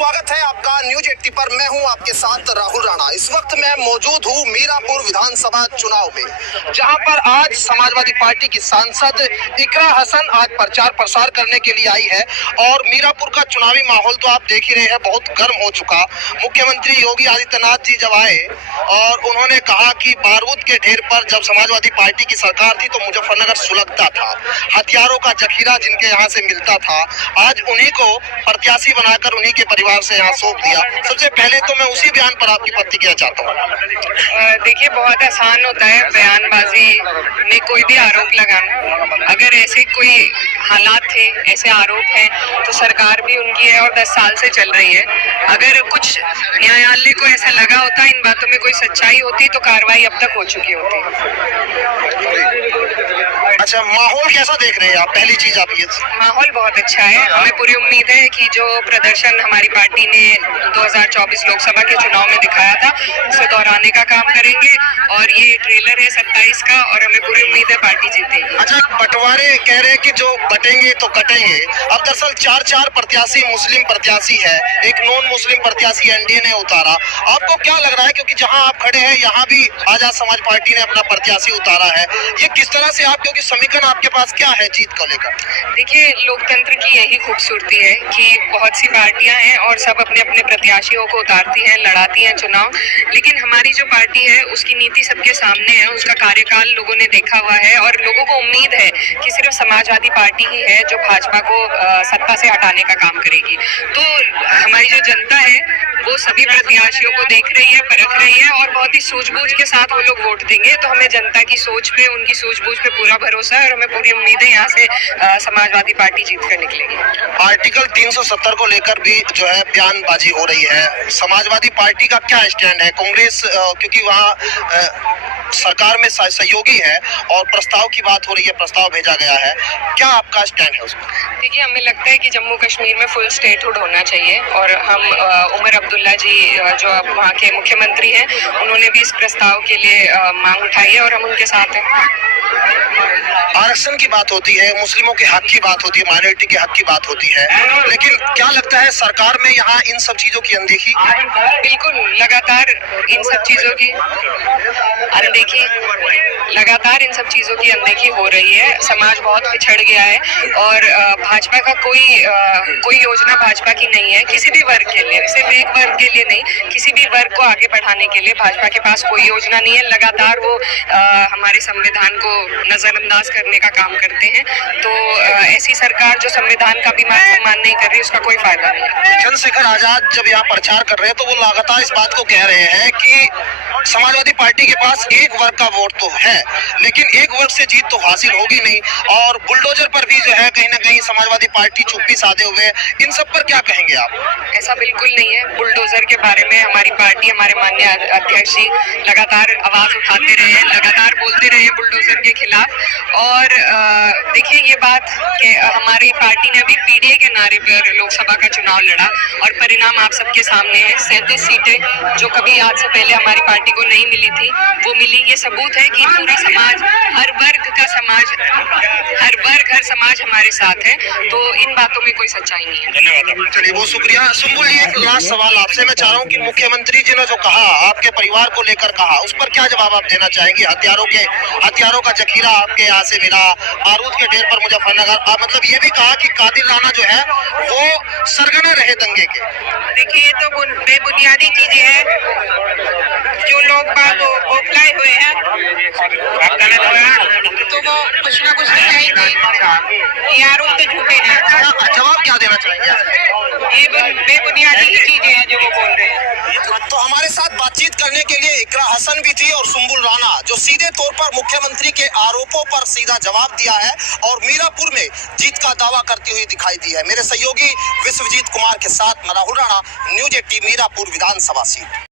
स्वागत है आपका न्यूज 80 पर। मैं हूं आपके साथ राहुल राणा। इस वक्त मैं मौजूद हूं मीरापुर विधानसभा चुनाव में, जहां पर आज समाजवादी पार्टी की सांसद इकरा हसन आज प्रचार प्रसार करने के लिए आई है। और मीरापुर का चुनावी माहौल तो आप देख ही रहे हैं, बहुत गर्म हो चुका। मुख्यमंत्री योगी आदित्यनाथ जी जब आए और उन्होंने कहा कि बारूद के ढेर पर जब समाजवादी पार्टी की सरकार थी तो मुजफ्फरनगर सुलगता था, हथियारों का जखीरा जिनके यहाँ से मिलता था, आज उन्हीं को प्रत्याशी बनाकर उन्हीं के परिवार से यहाँ सौंप दिया। सबसे पहले तो मैं उसी बयान पर आपकी प्रतिक्रिया चाहता हूँ। देखिए, बहुत आसान होता है बयानबाजी में कोई भी आरोप लगाना। अगर ऐसे कोई हालात थे, ऐसे आरोप हैं, तो सरकार भी उनकी है और 10 साल से चल रही है। अगर कुछ न्यायालय को ऐसा लगा होता, इन बातों में कोई सच्चाई होती, तो कार्रवाई अब तक हो चुकी होती। अच्छा, माहौल कैसा देख रहे हैं आप? पहली चीज आप ये। माहौल बहुत अच्छा है। हमें पूरी उम्मीद है कि जो प्रदर्शन हमारी पार्टी ने 2024 लोकसभा के चुनाव में दिखाया था, उसे दोहराने का काम करेंगे। और ये ट्रेलर है 27 का, और हमें पूरी उम्मीद है पार्टी जीतेगी। अच्छा, बंटवारे कह रहे हैं कि जो बटेंगे तो कटेंगे। अब दरअसल 4 प्रत्याशी मुस्लिम प्रत्याशी है, एक नॉन मुस्लिम प्रत्याशी एनडीए ने उतारा। आपको क्या लग रहा है, क्योंकि जहां आप खड़े हैं यहाँ भी आजाद समाज पार्टी ने अपना प्रत्याशी उतारा है, ये किस तरह से आप, क्योंकि समीकरण आपके पास क्या है जीत को लेकर? देखिए, लोकतंत्र की यही खूबसूरती है कि बहुत सी पार्टियां हैं और सब अपने अपने प्रत्याशियों को उतारती हैं, लड़ाती हैं चुनाव। लेकिन हमारी जो पार्टी है उसकी नीति सबके सामने है, उसका कार्यकाल लोगों ने देखा हुआ है और लोगों को उम्मीद है कि सिर्फ समाजवादी पार्टी ही है जो भाजपा को सत्ता से हटाने का काम करेगी। तो हमारी जो जनता है वो सभी प्रत्याशियों को देख रही है, परख रही है और बहुत ही सूझबूझ के साथ वो लोग वोट देंगे। तो हमें जनता की सोच पे, उनकी सूझबूझ पे पूरा भरोसा है और हमें पूरी उम्मीद है यहाँ से समाजवादी पार्टी जीत कर निकलेगी। आर्टिकल 370 को लेकर भी जो है बयानबाजी हो रही है, समाजवादी पार्टी का क्या स्टैंड है? कांग्रेस क्योंकि वहाँ सरकार में सहयोगी है और प्रस्ताव की बात हो रही है, प्रस्ताव भेजा गया है, क्या आपका स्टैंड है उसमें? देखिए, हमें लगता है कि जम्मू कश्मीर में फुल स्टेटहुड होना चाहिए और हम उमर अब्दुल्ला जी जो अब वहाँ के मुख्यमंत्री हैं, उन्होंने भी इस प्रस्ताव के लिए मांग उठाई है और हम उनके साथ हैं। आरक्षण की बात होती है, मुस्लिमों के हक की बात होती है, माइनॉरिटी के हक की बात होती है, लेकिन क्या लगता है सरकार में यहाँ इन सब चीजों की अनदेखी? बिल्कुल, लगातार इन सब चीजों की अनदेखी हो रही है। समाज बहुत पिछड़ गया है और भाजपा का कोई योजना भाजपा की नहीं है किसी भी वर्ग के लिए, सिर्फ एक वर्ग के लिए नहीं, किसी भी वर्ग को आगे बढ़ाने के लिए भाजपा के पास कोई योजना नहीं है। लगातार वो हमारे संविधान को नजरअंदाज करने का काम करते हैं। तो ऐसी सरकार जो संविधान का भी मान सम्मान नहीं कर रही, उसका कोई फायदा नहीं है। चंद्रशेखर आजाद जब यहाँ प्रचार कर रहे हैं तो वो लगातार इस बात को कह रहे हैं कि समाजवादी पार्टी के पास एक वर्ग का वोट तो है, लेकिन एक वर्ग से जीत तो हासिल होगी नहीं। और बुलडोजर पर भी जो है कहीं ना कहीं समाजवादी पार्टी चुप्पी साधे हुए, इन सब पर क्या कहेंगे आप? ऐसा बिल्कुल नहीं है। बुलडोजर के बारे में हमारी पार्टी, हमारे माननीय अध्यक्ष जी लगातार आवाज उठाते रहे हैं, लगातार बोलते रहे हैं बुलडोजर के खिलाफ। और देखिए, ये बात कि हमारी पार्टी ने अभी पीडीए के नारे पर लोकसभा का चुनाव लड़ा और परिणाम आप सबके सामने है। 37 सीटें जो कभी आज से पहले हमारी पार्टी को नहीं मिली थी, वो मिली। ये सबूत है कि पूरा समाज, हर वर्ग हर समाज हमारे साथ है। तो इन बातों में कोई सच्चाई नहीं है। धन्यवाद। चलिए, बहुत शुक्रिया। सुम्बुल जी, एक लास्ट सवाल आपसे मैं चाह रहा हूँ कि मुख्यमंत्री जी ने जो कहा, आपके परिवार को लेकर कहा, उस पर क्या जवाब आप देना चाहेंगे? हथियारों का जखीरा आपके यहाँ से मिला, बारूद के ढेर पर मुजफ्फरनगर, मतलब ये भी कहा कि कादिर राणा जो है वो सरगना रहे दंगे के। देखिए, ये तो बेबुनियादी चीजें हैं। जो लोग बाग ओखलाए हुए हैं तो वो कुछ ना कुछ दिखाएंगे। ये आरोप तो झूठे हैं। जवाब क्या देना चाहेंगे? ये बेबुनियादी ही चीजें हैं जो वो बोल रहे हैं। तो हमारे साथ बातचीत करने के लिए इकरा हसन भी थी और सुम्बुल राणा, जो सीधे तौर पर मुख्यमंत्री के आरोपों पर सीधा जवाब दिया है और मीरापुर में जीत का दावा करती हुई दिखाई दी है। मेरे सहयोगी विश्वजीत कुमार के साथ मैं राहुल राणा, न्यूज 80 मीरापुर विधानसभा सीट।